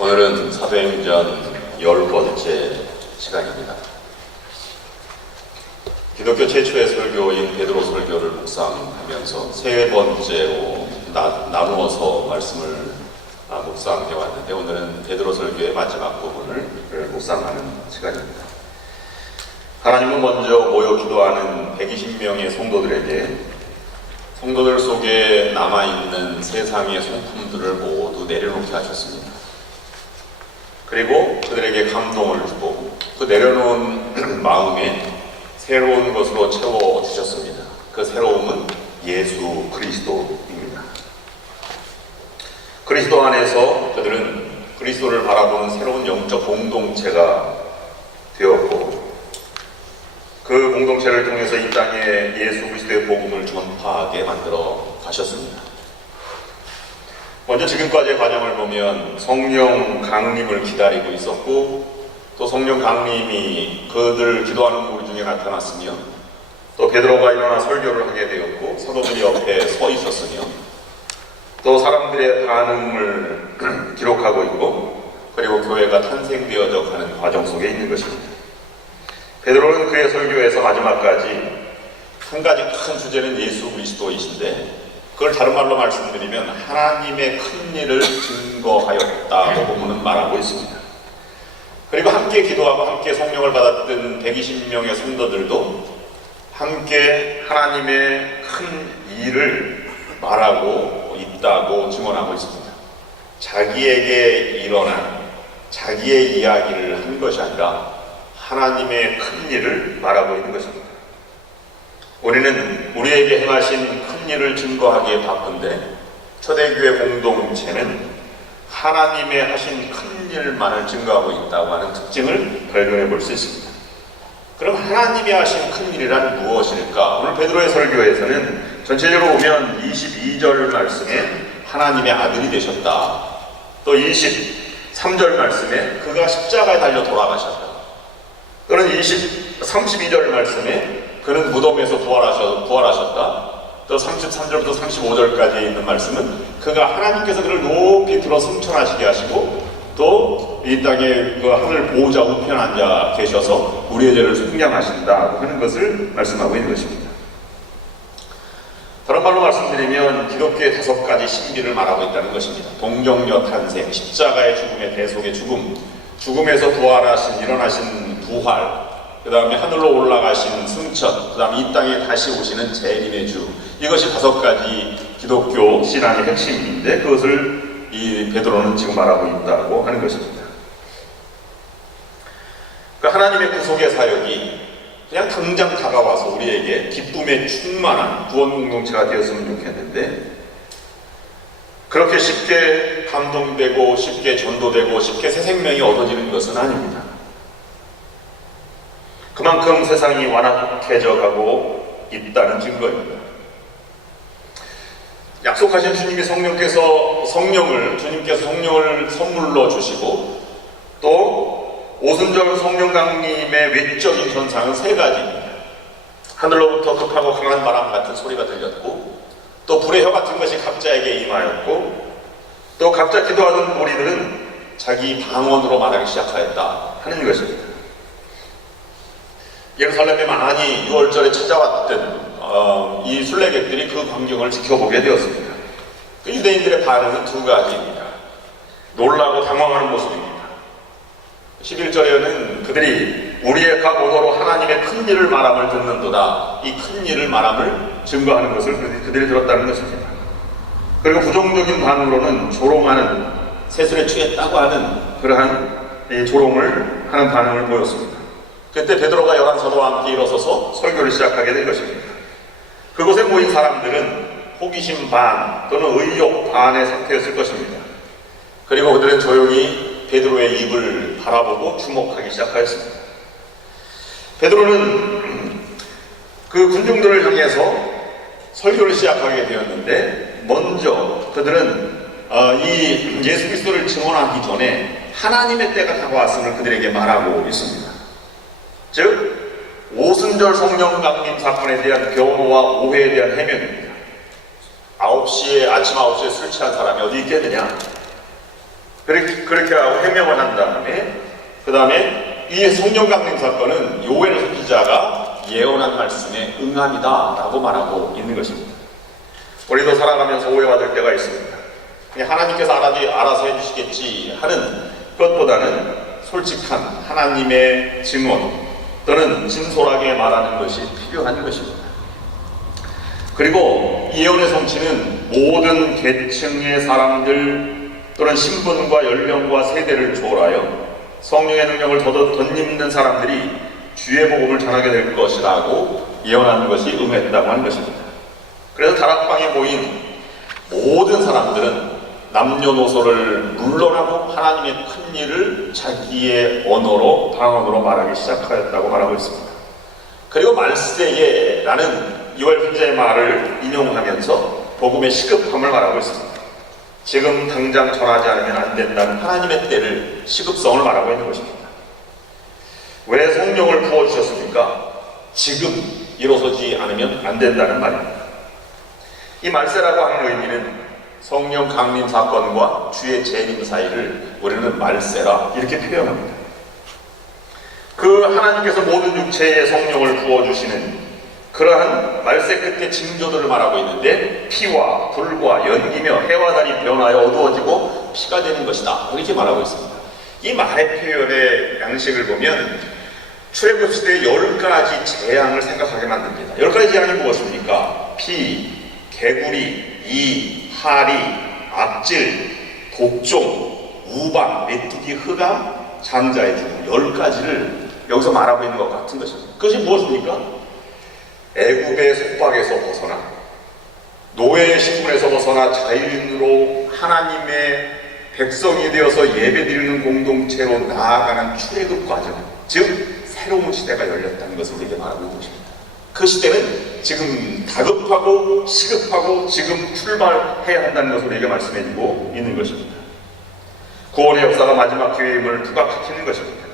오늘은 사도행전 10번째 시간입니다. 기독교 최초의 설교인 베드로 설교를 묵상하면서 세 번째로 나누어서 말씀을 묵상해 왔는데, 오늘은 베드로 설교의 마지막 부분을 묵상하는 시간입니다. 하나님은 먼저 모여 기도하는 120명의 성도들 속에 남아있는 세상의 성품들을 모두 내려놓게 하셨습니다. 그리고 그들에게 감동을 주고 그 내려놓은 마음에 새로운 것으로 채워주셨습니다. 그 새로움은 예수 그리스도입니다. 그리스도 안에서 그들은 그리스도를 바라보는 새로운 영적 공동체가 되었고, 그 공동체를 통해서 이 땅에 예수 그리스도의 복음을 전파하게 만들어 가셨습니다. 먼저 지금까지의 과정을 보면 성령 강림을 기다리고 있었고, 또 성령 강림이 그들 기도하는 무리 중에 나타났으며, 또 베드로가 일어나 설교를 하게 되었고, 사도들이 옆에 서 있었으며, 또 사람들의 반응을 기록하고 있고, 그리고 교회가 탄생되어져 가는 과정 속에 있는 것입니다. 베드로는 그의 설교에서 마지막까지 한 가지 큰 주제는 예수 그리스도이신데, 그걸 다른 말로 말씀드리면 하나님의 큰 일을 증거하였다고 본문은 말하고 있습니다. 그리고 함께 기도하고 함께 성령을 받았던 120명의 성도들도 함께 하나님의 큰 일을 말하고 있다고 증언하고 있습니다. 자기에게 일어난 자기의 이야기를 한 것이 아니라 하나님의 큰 일을 말하고 있는 것입니다. 우리는 우리에게 행하신 큰 일을 증거하기에 바쁜데, 초대교회 공동체는 하나님의 하신 큰 일만을 증거하고 있다고 하는 특징을 발견해 볼 수 있습니다. 그럼 하나님이 하신 큰 일이란 무엇일까? 오늘 베드로의 설교에서는 전체적으로 보면 22절 말씀에 하나님의 아들이 되셨다, 또 23절 말씀에 그가 십자가에 달려 돌아가셨다, 또는 32절 말씀에 그는 무덤에서 부활하셨다, 또 33절부터 35절까지 있는 말씀은 그가 하나님께서 그를 높이 들어 승천하시게 하시고, 또 이 땅에 그 하늘 보호자 우편 앉아 계셔서 우리의 죄를 속량하신다고 하는 것을 말씀하고 있는 것입니다. 다른 말로 말씀드리면 기독교의 5가지 신비를 말하고 있다는 것입니다. 동정녀 탄생, 십자가의 죽음의 대속의 죽음, 죽음에서 부활하신 일어나신 부활, 그 다음에 하늘로 올라가신 승천, 그 다음에 이 땅에 다시 오시는 재림의 주, 이것이 5가지 기독교 신앙의 핵심인데, 그것을 이 베드로는 지금 말하고 있다고 하는 것입니다. 그러니까 하나님의 구속의 사역이 그냥 당장 다가와서 우리에게 기쁨에 충만한 구원 공동체가 되었으면 좋겠는데, 그렇게 쉽게 감동되고 쉽게 전도되고 쉽게 새 생명이 얻어지는 것은 아닙니다. 그만큼 세상이 완악해져 가고 있다는 증거입니다. 약속하신 주님께서 성령을 선물로 주시고, 또 오순절 성령 강림의 외적인 현상은 3가지입니다. 하늘로부터 급하고 강한 바람 같은 소리가 들렸고, 또 불의 혀 같은 것이 각자에게 임하였고, 또 각자 기도하던 무리들은 자기 방언으로 말하기 시작하였다 하는 것입니다. 예루살렘에 많이 6월절에 찾아왔던 이 순례객들이 그 광경을 지켜보게 되었습니다. 그 유대인들의 반응은 2가지입니다. 놀라고 당황하는 모습입니다. 11절에는 그들이 우리의 각 오도로 하나님의 큰 일을 말함을 듣는도다, 이 큰 일을 말함을 증거하는 것을 그들이 들었다는 것입니다. 그리고 부정적인 반응으로는 조롱하는, 세술에 취했다고 하는 그러한 조롱을 하는 반응을 보였습니다. 그때 베드로가 11사도와 함께 일어서서 설교를 시작하게 된 것입니다. 그곳에 모인 사람들은 호기심 반 또는 의욕 반의 상태였을 것입니다. 그리고 그들은 조용히 베드로의 입을 바라보고 주목하기 시작하였습니다. 베드로는 그 군중들을 향해서 설교를 시작하게 되었는데, 먼저 그들은 이 예수 그리스도를 증언하기 전에 하나님의 때가 다가왔음을 그들에게 말하고 있습니다. 즉 오순절 성령 강림 사건에 대한 변호와 오해에 대한 해명입니다. 아침 9시에 술 취한 사람이 어디 있겠느냐? 그렇게 하고 해명을 한 다음에 그 다음에 이 성령 강림 사건은 요엘 선지자가 예언한 말씀에 응함이다 라고 말하고 있는 것입니다. 우리도 살아가면서 오해받을 때가 있습니다. 그냥 하나님께서 알아서 해주시겠지 하는 것보다는 솔직한 하나님의 증언 또는 진솔하게 말하는 것이 필요한 것입니다. 그리고 예언의 성취는 모든 계층의 사람들 또는 신분과 연령과 세대를 초월하여 성령의 능력을 덧입는 사람들이 주의 복음을 전하게 될 것이라고 예언하는 것이 응했다고 하는 것입니다. 그래서 다락방에 모인 모든 사람들은 남녀노소를 물러나고 하나님의 큰 일을 자기의 언어로 방언으로 말하기 시작하였다고 말하고 있습니다. 그리고 말세에라는 요엘 선지자의 말을 인용하면서 복음의 시급함을 말하고 있습니다. 지금 당장 전하지 않으면 안 된다는 하나님의 때를 시급성을 말하고 있는 것입니다. 왜 성령을 부어주셨습니까? 지금 이루어지지 않으면 안 된다는 말입니다. 이 말세라고 하는 의미는 성령 강림 사건과 주의 재림 사이를 우리는 말세라 이렇게 표현합니다. 그 하나님께서 모든 육체에 성령을 부어주시는 그러한 말세 끝의 징조들을 말하고 있는데 피와 불과 연기며 해와 달이 변하여 어두워지고 피가 되는 것이다 이렇게 말하고 있습니다. 이 말의 표현의 양식을 보면 출애굽 시대의 10가지 재앙을 생각하게 만듭니다. 10가지 재앙이 무엇입니까? 피, 개구리, 이, 하리, 악질, 독종, 우방, 메뚜기, 흑암, 장자의 죽음 10가지를 여기서 말하고 있는 것 같은 것입니다. 그것이 무엇입니까? 애굽의 속박에서 벗어나 노예의 신분에서 벗어나 자유인으로 하나님의 백성이 되어서 예배드리는 공동체로 나아가는 출애굽 과정, 즉 새로운 시대가 열렸다는 것을 우리에게 말하고 있는 것입니다. 그 시대는 지금 다급하고 시급하고 지금 출발해야 한다는 것을 우리에게 말씀해주고 있는 것입니다. 구원의 역사가 마지막 기회임을 부각시키는 것입니다.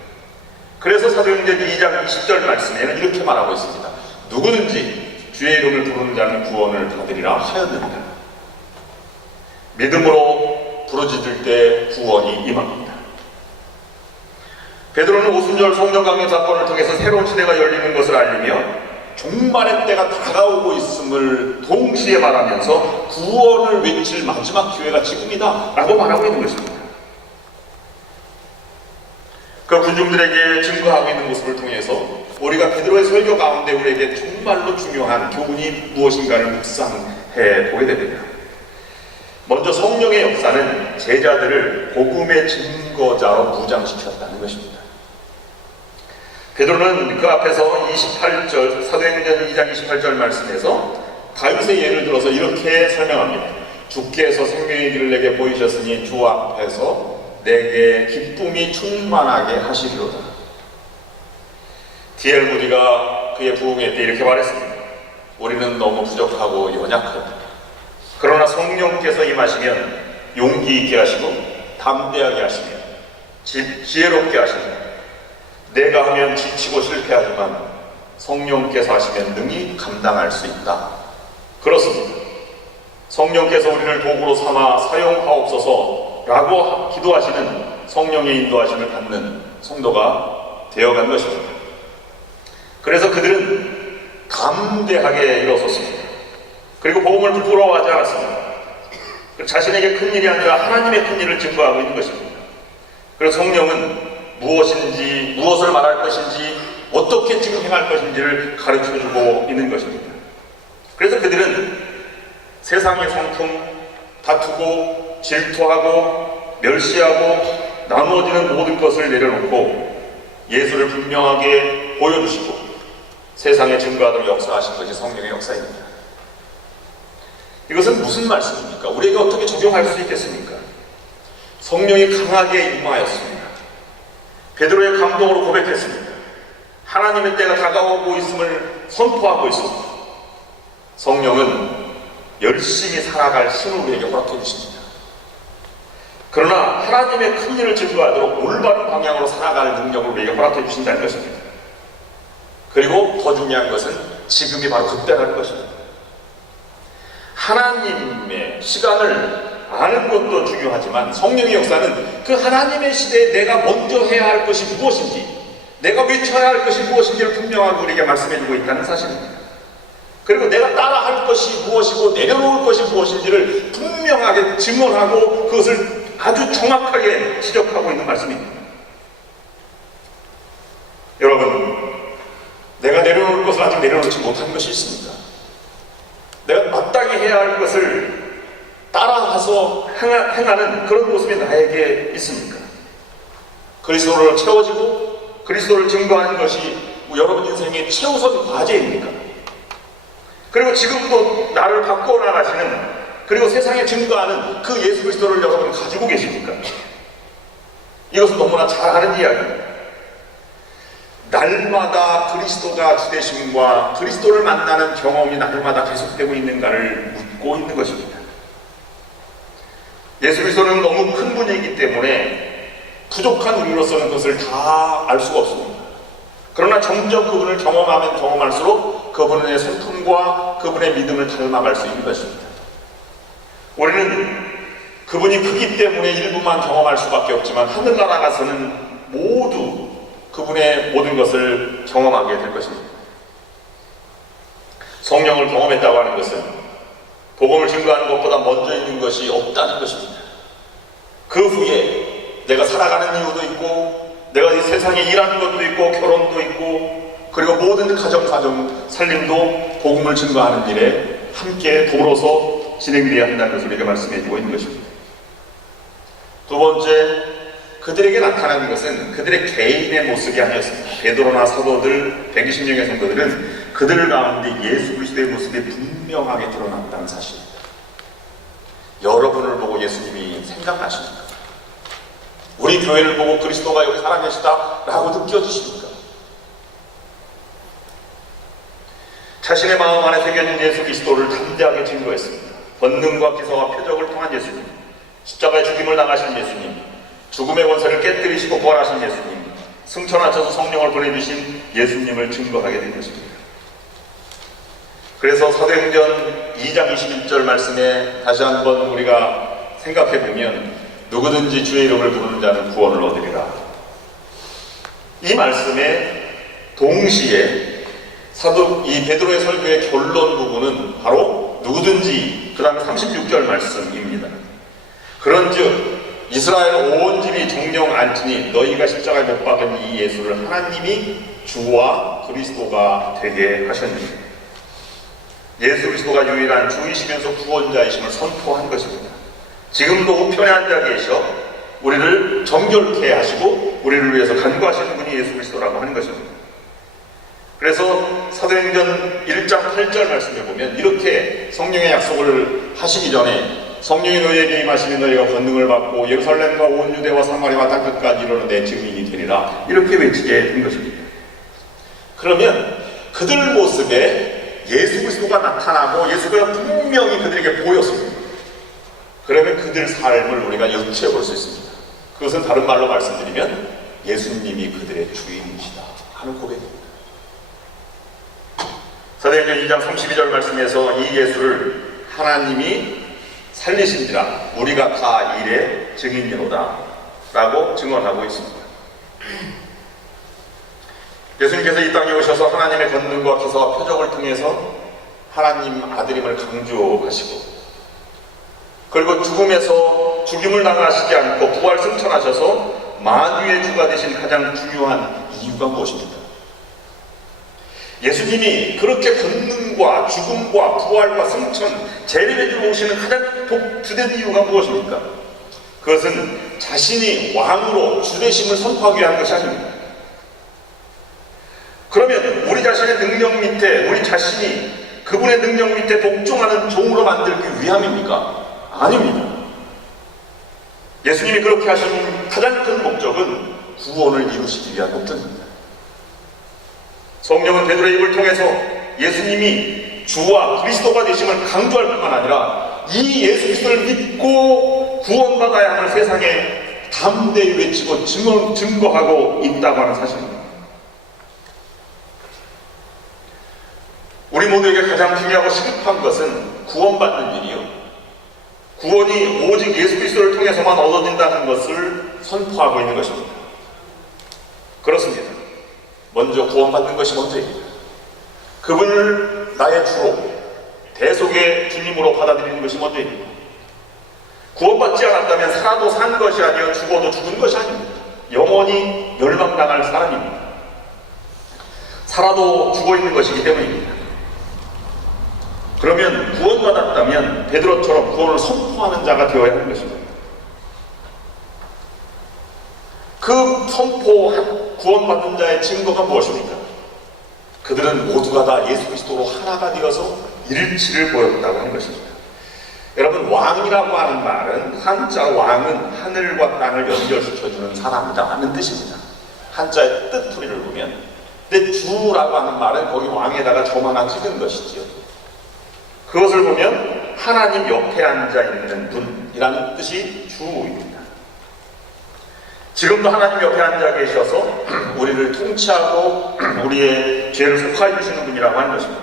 그래서 사도행전 2장 20절 말씀에는 이렇게 말하고 있습니다. 누구든지 주의 이름을 부르는 자는 구원을 받으리라 하였느니라. 믿음으로 부르짖을 때 구원이 임합니다. 베드로는 오순절 성령 강림 사건을 통해서 새로운 시대가 열리는 것을 알리며 종말의 때가 다가오고 있음을 동시에 말하면서 구원을 외칠 마지막 기회가 지금이다 라고 말하고 있는 것입니다. 그 군중들에게 증거하고 있는 모습을 통해서 우리가 베드로의 설교 가운데 우리에게 정말로 중요한 교훈이 무엇인가를 묵상해 보게 됩니다. 먼저 성령의 역사는 제자들을 복음의 증거자로 무장시켰다는 것입니다. 베드로는 그 앞에서 28절 사도행전 2장 28절 말씀에서 다윗의 예를 들어서 이렇게 설명합니다. 주께서 생명의 길을 내게 보이셨으니 주 앞에서 내게 기쁨이 충만하게 하시리로다. D.L. 무디가 그의 부흥회 때 이렇게 말했습니다. 우리는 너무 부족하고 연약하다. 그러나 성령께서 임하시면 용기 있게 하시고 담대하게 하시며 지혜롭게 하시며 내가 하면 지치고 실패하지만 성령께서 하시면 능히 감당할 수 있다. 그렇습니다. 성령께서 우리를 도구로 삼아 사용하옵소서 라고 기도하시는 성령의 인도하심을 받는 성도가 되어간 것입니다. 그래서 그들은 담대하게 일어섰습니다. 그리고 복음을 부끄러워하지 않았습니다. 자신에게 큰 일이 아니라 하나님의 큰 일을 증거하고 있는 것입니다. 그래서 성령은 무엇인지, 무엇을 말할 것인지, 어떻게 지금 행할 것인지를 가르쳐주고 있는 것입니다. 그래서 그들은 세상의 성품, 다투고 질투하고 멸시하고 나누어지는 모든 것을 내려놓고 예수를 분명하게 보여주시고 세상에 증거하도록 역사하신 것이 성령의 역사입니다. 이것은 무슨 말씀입니까? 우리에게 어떻게 적용할 수 있겠습니까? 성령이 강하게 임하였습니다. 베드로의 감동으로 고백했습니다. 하나님의 때가 다가오고 있음을 선포하고 있습니다. 성령은 열심히 살아갈 힘을 우리에게 허락해 주십니다. 그러나 하나님의 큰 일을 증거하도록 올바른 방향으로 살아갈 능력을 우리에게 허락해 주신다는 것입니다. 그리고 더 중요한 것은 지금이 바로 그때라는 것입니다. 하나님의 시간을 아는 것도 중요하지만 성령의 역사는 그 하나님의 시대에 내가 먼저 해야 할 것이 무엇인지, 내가 외쳐야 할 것이 무엇인지를 분명하게 우리에게 말씀해주고 있다는 사실입니다. 그리고 내가 따라 할 것이 무엇이고 내려놓을 것이 무엇인지를 분명하게 증언하고 그것을 아주 정확하게 지적하고 있는 말씀입니다. 여러분, 내가 내려놓을 것을 아직 내려놓지 못한 것이 있습니다. 내가 마땅히 해야 할 것을 따라가서 행하는 그런 모습이 나에게 있습니까? 그리스도로 채워지고 그리스도를 증거하는 것이 여러분 인생의 최우선 과제입니까? 그리고 지금도 나를 바꾸어 나가시는, 그리고 세상에 증거하는 그 예수 그리스도를 여러분 가지고 계십니까? 이것은 너무나 잘 아는 이야기입니다. 날마다 그리스도가 주되심과 그리스도를 만나는 경험이 날마다 계속되고 있는가를 묻고 있는 것입니다. 예수 그리스도는 너무 큰 분이기 때문에 부족한 우리로서는 그것을 다 알 수가 없습니다. 그러나 점점 그분을 경험하면 경험할수록 그분의 성품과 그분의 믿음을 닮아갈 수 있는 것입니다. 우리는 그분이 크기 때문에 일부만 경험할 수밖에 없지만 하늘나라 가서는 모두 그분의 모든 것을 경험하게 될 것입니다. 성령을 경험했다고 하는 것은 복음을 증거하는 것보다 먼저 있는 것이 없다는 것입니다. 그 후에 내가 살아가는 이유도 있고, 내가 이 세상에 일하는 것도 있고, 결혼도 있고, 그리고 모든 가정 살림도 복음을 증거하는 일에 함께 더불어서 진행되어야 한다는 것을 우리에게 말씀해주고 있는 것입니다. 두 번째, 그들에게 나타나는 것은 그들의 개인의 모습이 아니었습니다. 베드로나 사도들, 120명의 성도들은 그들 가운데 예수 그리스도의 모습이 분명하게 드러났다는 사실입니다. 여러분을 보고 예수님이 생각나십니까? 우리 교회를 보고 그리스도가 여기 살아계시다라고 느껴지십니까? 자신의 마음 안에 새겨진 예수 그리스도를 담대하게 증거했습니다. 권능과 기사와 표적을 통한 예수님, 십자가의 죽임을 당하신 예수님, 죽음의 권세를 깨뜨리시고 부활하신 예수님, 승천하셔서 성령을 보내주신 예수님을 증거하게 된 것입니다. 그래서 사도행전 2장 21절 말씀에 다시 한번 우리가 생각해보면 누구든지 주의 이름을 부르는 자는 구원을 얻으리라. 이 말씀에 동시에 이 베드로의 설교의 결론 부분은 바로 누구든지, 그 다음에 36절 말씀입니다. 그런즉 이스라엘 온 집이 정령 알지니 너희가 십자가에 못 박은 이 예수를 하나님이 주와 그리스도가 되게 하셨느니라. 예수 그리스도가 유일한 주이시면서 구원자이심을 선포한 것입니다. 지금도 우편에 앉아 계셔 우리를 정결케 하시고 우리를 위해서 간구하시는 분이 예수 그리스도라고 하는 것입니다. 그래서 사도행전 1장 8절 말씀에 보면 이렇게 성령의 약속을 하시기 전에 성령이 너희에게 임하시면 너희가 권능을 받고 예루살렘과 온 유대와 사마리아와 땅끝까지 이르러 내 증인이 되리라, 이렇게 외치게 된 것입니다. 그러면 그들 모습에 예수 그리스도가 나타나고 예수가 분명히 그들에게 보였습니다. 그러면 그들 삶을 우리가 유추해 볼 수 있습니다. 그것은 다른 말로 말씀드리면 예수님이 그들의 주인이시다 하는 고백입니다. 사도행전 2장 32절 말씀에서 이 예수를 하나님이 살리신지라 우리가 다 이래 증인이로다 라고 증언하고 있습니다. 예수님께서 이 땅에 오셔서 하나님의 권능과 기사와 표적을 통해서 하나님 아들임을 강조하시고, 그리고 죽음을 당하시지 않고 부활 승천하셔서 만유의 주가 되신 가장 중요한 이유가 무엇입니까? 예수님이 그렇게 권능과 죽음과 부활과 승천, 재림의 주로 오시는 가장 주된 이유가 무엇입니까? 그것은 자신이 왕으로 주되심을 선포하기 위한 것이 아닙니다. 그러면 우리 자신의 능력 밑에, 우리 자신이 그분의 능력 밑에 복종하는 종으로 만들기 위함입니까? 아닙니다. 예수님이 그렇게 하신 가장 큰 목적은 구원을 이루시기 위한 목적입니다. 성령은 베드로의 입을 통해서 예수님이 주와 그리스도가 되심을 강조할 뿐만 아니라 이 예수 그리스도를 믿고 구원받아야 하는 세상에 담대히 외치고 증거하고 있다고 하는 사실입니다. 우리 모두에게 가장 중요하고 시급한 것은 구원받는 일이요, 구원이 오직 예수 그리스도를 통해서만 얻어진다는 것을 선포하고 있는 것입니다. 그렇습니다. 먼저 구원받는 것이 먼저입니다. 그분을 나의 주로, 대속의 주님으로 받아들이는 것이 먼저입니다. 구원받지 않았다면 살아도 산 것이 아니요 죽어도 죽은 것이 아닙니다. 영원히 멸망당할 사람입니다. 살아도 죽어있는 것이기 때문입니다. 그러면 구원받았다면 베드로처럼 구원을 선포하는 자가 되어야 하는 것입니다. 그 선포한 구원받은 자의 증거가 무엇입니까? 그들은 모두가 다 예수 그리스도로 하나가 되어서 일치를 보였다고 하는 것입니다. 여러분, 왕이라고 하는 말은 한자 왕은 하늘과 땅을 연결시켜주는 사람이다 하는 뜻입니다. 한자의 뜻풀이를 보면. 근데 주라고 하는 말은 거기 왕에다가 점 하나 찍은 것이지요. 그것을 보면 하나님 옆에 앉아 있는 분이라는 뜻이 주입니다. 지금도 하나님 옆에 앉아 계셔서 우리를 통치하고 우리의 죄를 속하여 주시는 분이라고 하는 것입니다.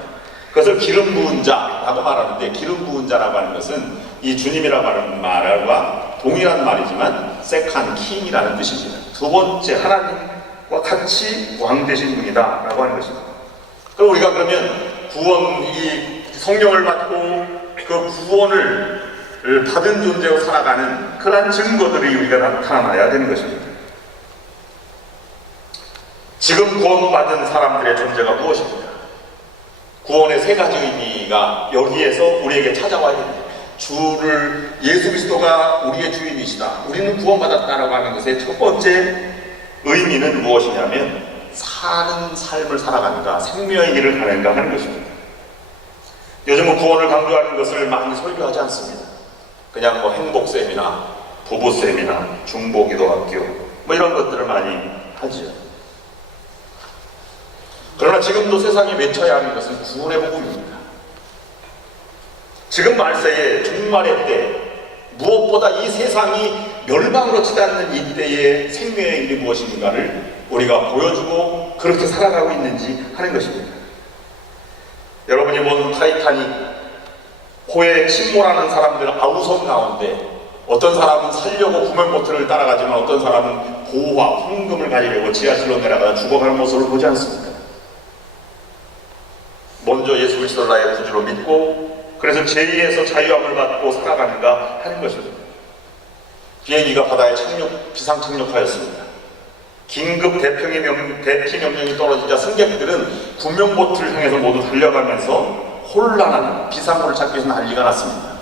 그것을 기름 부은 자라고 말하는데, 기름 부은 자라고 하는 것은 이 주님이라고 하는 말과 동일한 말이지만 세컨 킹이라는 뜻입니다. 두 번째 하나님과 같이 왕 되신 분이다 라고 하는 것입니다. 그럼 우리가 그러면 구원, 이 성령을 받고 그 구원을 받은 존재로 살아가는 그러한 증거들이 우리가 나타나야 되는 것입니다. 지금 구원받은 사람들의 존재가 무엇입니까? 구원의 세 가지 의미가 여기에서 우리에게 찾아와야 됩니다. 주를, 예수 그리스도가 우리의 주인이시다, 우리는 구원받았다라고 하는 것의 첫 번째 의미는 무엇이냐면 사는 삶을 살아가는가, 생명의 길을 가는가 하는 것입니다. 요즘은 구원을 강조하는 것을 많이 설교하지 않습니다. 그냥 뭐 행복쌤이나 부부쌤이나 중보기도학교 뭐 이런 것들을 많이 하지요. 그러나 지금도 세상에 외쳐야 하는 것은 구원의 복음입니다. 지금 말세에 종말의 때, 무엇보다 이 세상이 멸망으로 치닫는 이때의 생명의 길이 무엇인가를 우리가 보여주고 그렇게 살아가고 있는지 하는 것입니다. 여러분이 본 타이타닉, 호에 침몰하는 사람들 아우성 가운데 어떤 사람은 살려고 구명보트를 따라가지만 어떤 사람은 보호와 황금을 가지려고 지하실로 내려가다 죽어가는 모습을 보지 않습니까? 먼저 예수 그리스도를 나의 구주로 믿고 그래서 죄에서 자유함을 받고 살아가는가 하는 것입니다. 비행기가 바다에 비상 착륙하였습니다. 긴급 대피 명령이 떨어지자 승객들은 구명보트를 향해서 모두 달려가면서 혼란한 비상구를 찾기 위해서 난리가 났습니다.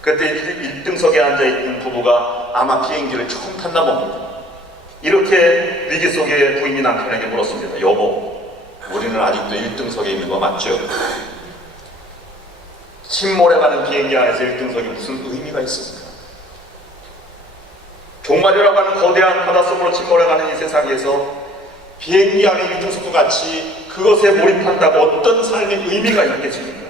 그때 1등석에 앉아있던 부부가 아마 비행기를 처음 탔나 봅니다. 이렇게 위기 속에 부인이 남편에게 물었습니다. 여보, 우리는 아직도 1등석에 있는 거 맞죠? 침몰해가는 비행기 안에서 1등석이 무슨 의미가 있습니까? 종말이라고 하는 거대한 바닷속으로 침몰해가는 이 세상에서 비행기 안에 1등석도 같이 그것에 몰입한다고 어떤 삶의 의미가 있겠습니까?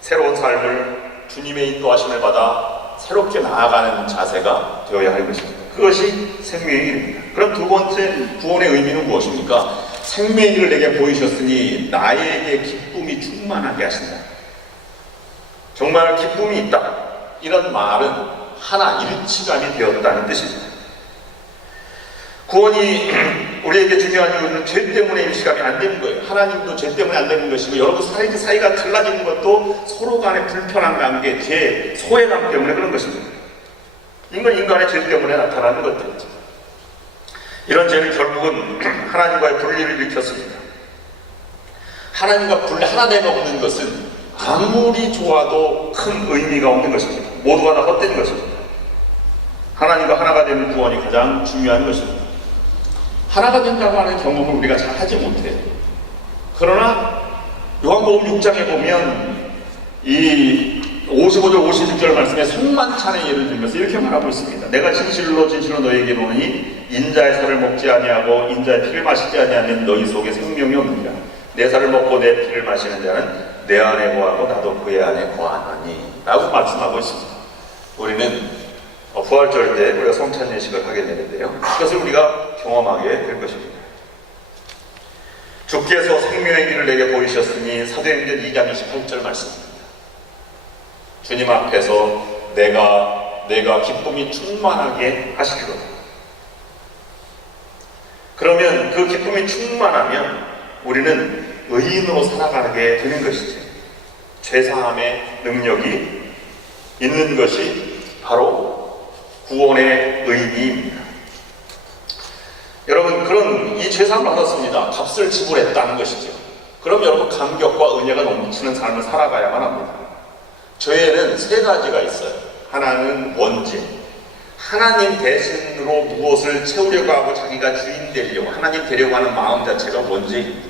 새로운 삶을 주님의 인도하심을 받아 새롭게 나아가는 자세가 되어야 할 것입니다. 그것이 생명의 길입니다. 그럼 두 번째 구원의 의미는 무엇입니까? 생명의 길을 내게 보이셨으니 나에게 기쁨이 충만하게 하신다. 정말 기쁨이 있다. 이런 말은 하나 일치감이 되었다는 뜻입니다. 구원이 우리에게 중요한 이유는 죄 때문에 일치감이 안 되는 거예요. 하나님도 죄 때문에 안 되는 것이고 여러분 사이가 달라지는 것도 서로 간의 불편한 관계, 죄, 소외감 때문에 그런 것입니다. 이건 인간의 죄 때문에 나타나는 것들이죠. 이런 죄는 결국은 하나님과의 분리를 일으켰습니다. 하나님과 하나 되어 없는 것은 아무리 좋아도 큰 의미가 없는 것입니다. 모두가 다 헛된 것입니다. 하나님과 하나가 되는 구원이 가장 중요한 것입니다. 하나가 된다고 하는 경험을 우리가 잘 하지 못해요. 그러나 요한복음 6장에 보면 이 55절 56절 말씀에 송만찬의 예를 들면서 이렇게 말하고 있습니다. 내가 진실로 너희에게 이르노니 인자의 살을 먹지 아니하고 인자의 피를 마시지 아니하면 너희 속에 생명이 없느니라. 내 살을 먹고 내 피를 마시는 자는 내 안에 거하고 나도 그의 안에 거하나니 라고 말씀하고 있습니다. 우리는 부활절 때 우리가 성찬 예식을 하게 되는데요, 그것을 우리가 경험하게 될 것입니다. 주께서 생명의 길을 내게 보이셨으니 사도행전 2장 28절 말씀입니다. 주님 앞에서 내가 기쁨이 충만하게 하시리로다. 그러면 그 기쁨이 충만하면 우리는 의인으로 살아가게 되는 것이지. 죄사함의 능력이 있는 것이 바로 구원의 의미입니다. 여러분, 그런 이 죄사함을 받았습니다. 값을 지불했다는 것이죠. 그럼 여러분, 감격과 은혜가 넘치는 삶을 살아가야만 합니다. 죄에는 세 가지가 있어요. 하나는 원죄, 하나님 대신으로 무엇을 채우려고 하고 자기가 주인 되려고, 하나님 되려고 하는 마음 자체가 원죄입니다.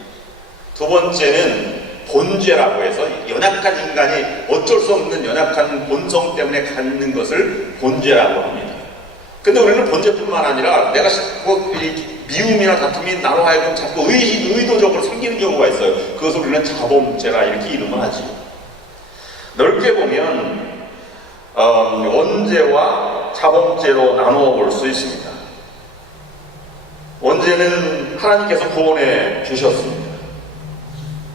두 번째는 본죄라고 해서 연약한 인간이 어쩔 수 없는 연약한 본성 때문에 갖는 것을 본죄라고 합니다. 근데 우리는 본죄뿐만 아니라 내가 미움이나 다툼이 나로 하여금 자꾸 의도적으로 생기는 경우가 있어요. 그것을 우리는 자범죄라 이렇게 이름을 하지. 넓게 보면 원죄와 자범죄로 나누어 볼 수 있습니다. 원죄는 하나님께서 구원해 주셨습니다.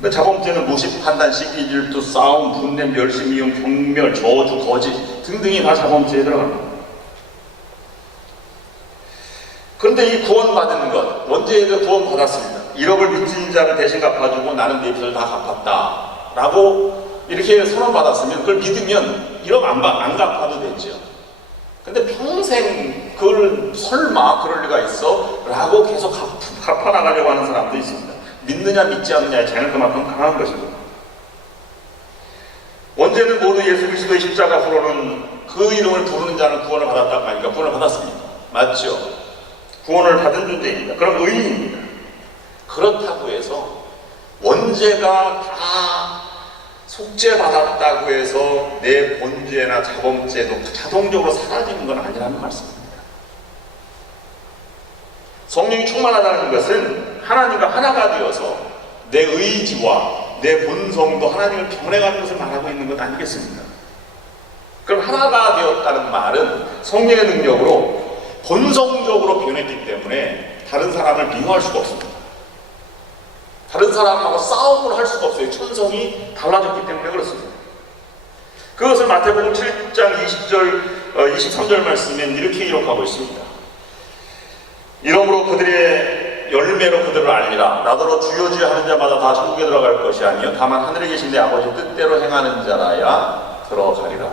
근데 자범죄는 무시, 판단, 시기, 질투, 싸움, 분냄, 멸시, 미움, 경멸, 저주, 거짓 등등이 다 자범죄에 들어갑니다. 그런데 이 구원받은 것, 원죄에 대해 구원받았습니다. 1억을 빚진 자를 대신 갚아주고 나는 내 빚을 다 갚았다 라고 이렇게 선언받았으면, 그걸 믿으면 1억 안 갚아도 되죠. 근데 평생 그걸 설마 그럴 리가 있어? 라고 계속 갚아나가려고 하는 사람도 있습니다. 믿느냐 믿지 않느냐의 차이는 그만큼 강한 것입니다. 원죄는 모두 예수 그리스도의 십자가로는 그 이름을 부르는 자는 구원을 받았다고 하니까 구원을 받았습니다. 맞죠? 구원을 받은 존재입니다. 그럼 의인입니다. 그렇다고 해서 원죄가 다 속죄받았다고 해서 내 본죄나 자범죄도 자동적으로 사라지는 건 아니라는 말씀입니다. 성령이 충만하다는 것은 하나님과 하나가 되어서 내 의지와 내 본성도 하나님을 변해가는 것을 말하고 있는 것 아니겠습니까? 그럼 하나가 되었다는 말은 성령의 능력으로 본성적으로 변했기 때문에 다른 사람을 미워할 수가 없습니다. 다른 사람하고 싸움을 할 수가 없어요. 천성이 달라졌기 때문에 그렇습니다. 그것을 마태복음 7장 23절 말씀엔 이렇게 기록하고 있습니다. 이러므로 그들의 열매로 그들을 알리라. 나더러 주여 주여 하는 자마다 다 천국에 들어갈 것이 아니요 다만 하늘에 계신 내 아버지 뜻대로 행하는 자라야 들어가리라.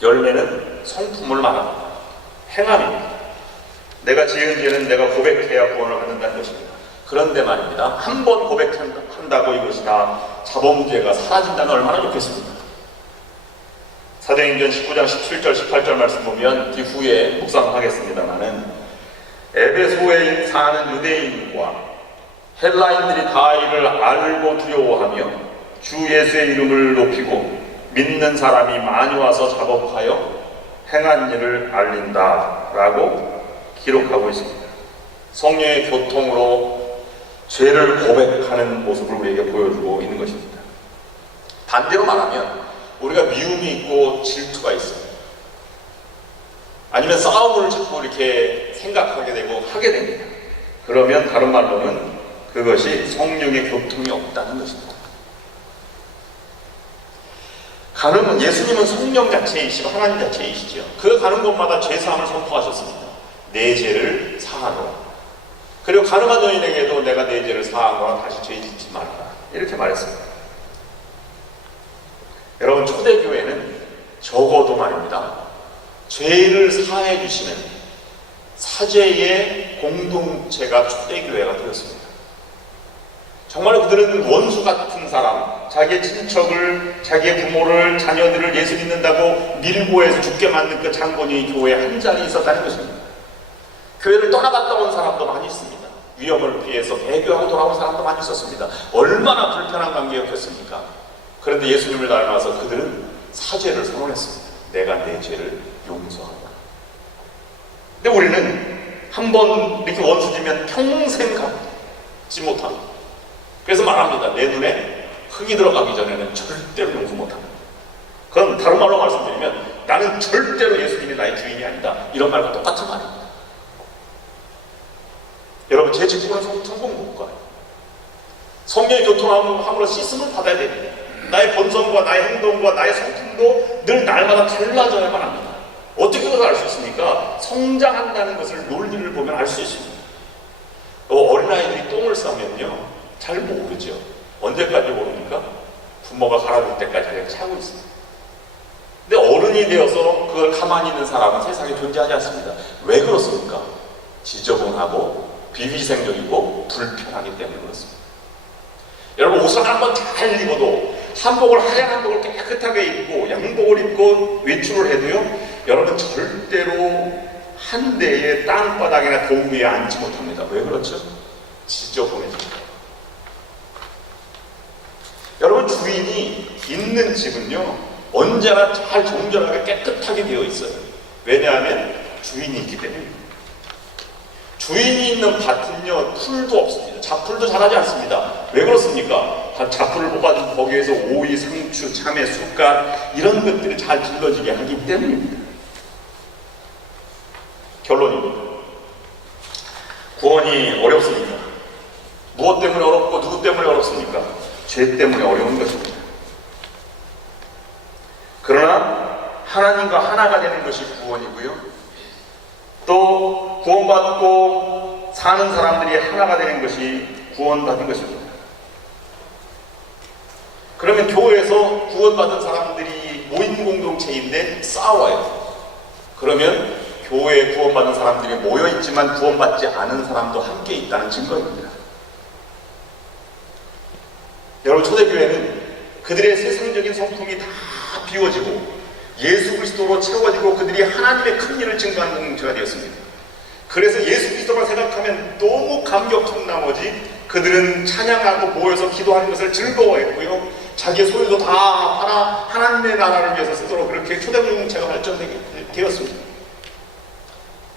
열매는 성품을 말합니다. 행함입니다. 내가 지은 죄는 내가 고백해야 구원을 받는다는 것입니다. 그런데 말입니다. 한 번 고백한다고 이것이 다 자범죄가 사라진다면 얼마나 좋겠습니까? 사도행전 19장 17절 18절 말씀 보면 뒤후에 묵상하겠습니다마는 에베소에 사는 유대인과 헬라인들이 다 이를 알고 두려워하며 주 예수의 이름을 높이고 믿는 사람이 많이 와서 작업하여 행한 일을 알린다라고 기록하고 있습니다. 성령의 교통으로 죄를 고백하는 모습을 우리에게 보여주고 있는 것입니다. 반대로 말하면 우리가 미움이 있고 질투가 있어요. 아니면 싸움을 자꾸 이렇게 생각하게 되고 하게 됩니다. 그러면 다른 말로는 그것이 성령의 교통이 없다는 것입니다. 가는 예수님은 성령 자체이시고 하나님 자체이시죠. 그 가는 곳마다 죄사함을 선포하셨습니다. 내 죄를 사하노라. 그리고 가늠한 여인에게도 내가 내 죄를 사하노라 다시 죄 짓지 말아라 이렇게 말했습니다. 여러분, 초대교회는 적어도 말입니다, 죄를 사해 주시는 사죄의 공동체가 초대교회가 되었습니다. 정말 그들은 원수 같은 사람, 자기의 친척을, 자기의 부모를, 자녀들을 예수 믿는다고 밀고 해서 죽게 만든 그 장본인이 교회에 한 자리 있었다는 것입니다. 교회를 떠나갔다 온 사람도 많이 있습니다. 위험을 피해서 배교하고 돌아온 사람도 많이 있었습니다. 얼마나 불편한 관계였겠습니까? 그런데 예수님을 닮아서 그들은 사죄를 선언했습니다. 내가 내 죄를 용서하노라. 근데 우리는 한번 이렇게 원수지면 평생 갚지 못합니다. 그래서 말합니다. 내 눈에 흙이 들어가기 전에는 절대로 용서 못합니다. 그건 다른 말로 말씀드리면 나는 절대로 예수님이 나의 주인이 아니다, 이런 말과 똑같은 말입니다. 여러분, 제 직분은 성공 못 가요. 성령의 교통함으로 씻음을 받아야 됩니다. 나의 본성 마음과 나의 행동과 나의 성품도 늘 날마다 달라져야만 합니다. 어떻게 그것을 알 수 있습니까? 성장한다는 것을 논리를 보면 알 수 있습니다. 어린아이들이 똥을 싸면요 잘 모르죠. 언제까지 모릅니까? 부모가 갈아줄 때까지 그냥 차고 있습니다. 근데 어른이 되어서 그걸 가만히 있는 사람은 세상에 존재하지 않습니다. 왜 그렇습니까? 지저분하고 비위생적이고 불편하기 때문에 그렇습니다. 여러분, 옷을 한번 잘 입어도 한복을 하얀 한복을 깨끗하게 입고 양복을 입고 외출을 해도요, 여러분 절대로 한 대의 땅바닥이나 도우 위에 앉지 못합니다. 왜 그렇죠? 지저분해집니다. 여러분, 주인이 있는 집은요 언제나 잘 정결하게 깨끗하게 되어 있어요. 왜냐하면 주인이 있기 때문입니다. 주인이 있는 밭은요 풀도 없습니다. 잡풀도 자라지 않습니다. 왜 그렇습니까? 잡풀을 뽑아준 거기에서 오이, 상추, 참외, 쑥갓 이런 것들이 잘 길러지게 하기 때문입니다. 결론입니다. 구원이 어렵습니까? 무엇 때문에 어렵고 누구 때문에 어렵습니까? 죄 때문에 어려운 것입니다. 그러나 하나님과 하나가 되는 것이 구원이고요, 또 구원받고 사는 사람들이 하나가 되는 것이 구원받은 것입니다. 그러면 교회에서 구원받은 사람들이 모인 공동체인데 싸워요. 그러면 교회에 구원받은 사람들이 모여있지만 구원받지 않은 사람도 함께 있다는 증거입니다. 여러분, 초대교회는 그들의 세상적인 성품이 다 비워지고 예수 그리스도로 채워지고 그들이 하나님의 큰 일을 증거하는 공동체가 되었습니다. 그래서 예수 그리스도만 생각하면 너무 감격한 나머지 그들은 찬양하고 모여서 기도하는 것을 즐거워했고요, 자기의 소유도 다 팔아 하나님의 나라를 위해서 쓰도록 그렇게 초대교회 공동체가 발전되었습니다.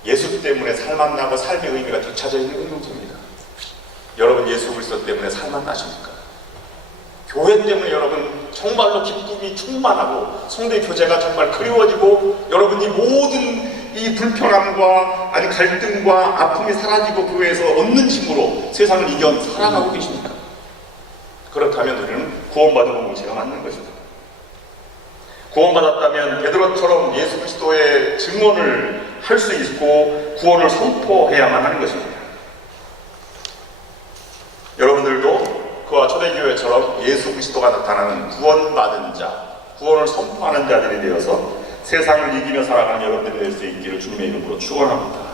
예수 때문에 살만 나고 삶의 의미가 되찾아 있는 공동체입니다. 여러분, 예수 그리스도 때문에 살만 나십니까? 교회 때문에 여러분 정말로 기쁨이 충만하고 성도의 교제가 정말 그리워지고 여러분이 모든 이 불편함과 아니 갈등과 아픔이 사라지고 교회에서 얻는 힘으로 세상을 이겨 살아가고 계십니까? 그렇다면 우리는 구원받은 공동체가 맞는 것입니다. 구원받았다면 베드로처럼 예수 그리스도의 증언을 할 수 있고 구원을 선포해야만 하는 것입니다. 여러분들도 그와 초대교회처럼 예수 그리스도가 나타나는 구원받은 자, 구원을 선포하는 자들이 되어서 세상을 이기며 살아가는 여러분들이 될 수 있기를 주님의 이름으로 축원합니다.